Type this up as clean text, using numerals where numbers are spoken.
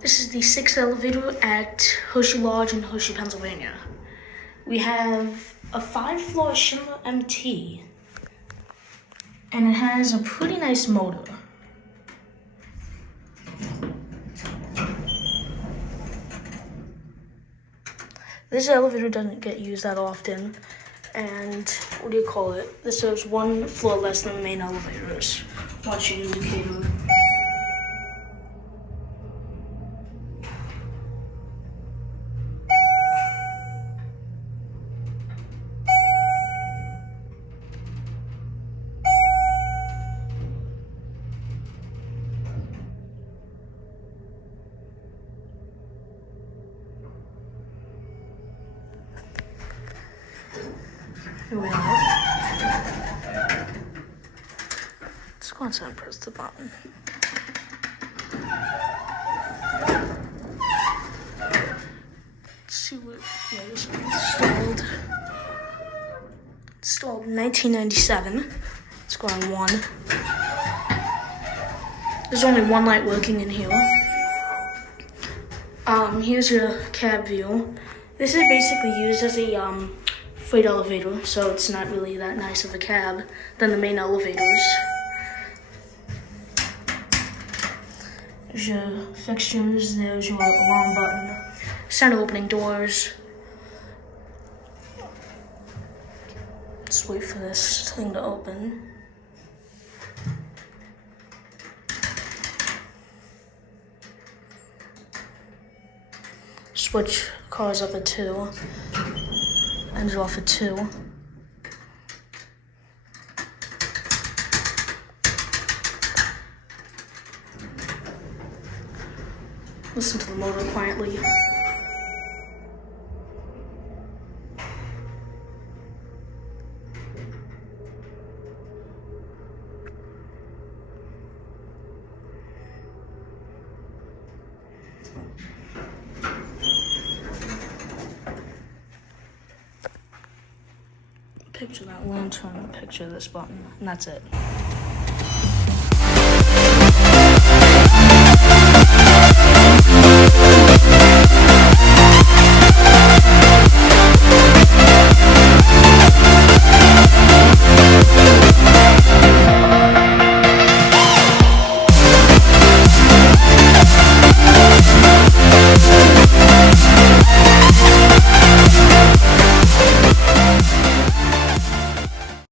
This is the 6th elevator at Hershey Lodge in Hershey, Pennsylvania. We have a 5-floor Schindler MT, and it has a pretty nice motor. This elevator doesn't get used that often, and this is 1 floor less than the main elevators. Watch your indicator. Here we are. Let's go inside and press the button. Let's see what, this one installed in 1997. Let's go on 1. There's only 1 light working in here. Here's your cab view. This is basically used as a freight elevator, so it's not really that nice of a cab than the main elevators. There's your fixtures, there's your alarm button, center opening doors. Let's wait for this thing to open. Switch cars up at 2. Ends off at 2. Listen to the motor quietly. Picture that lantern, picture this button, and that's it.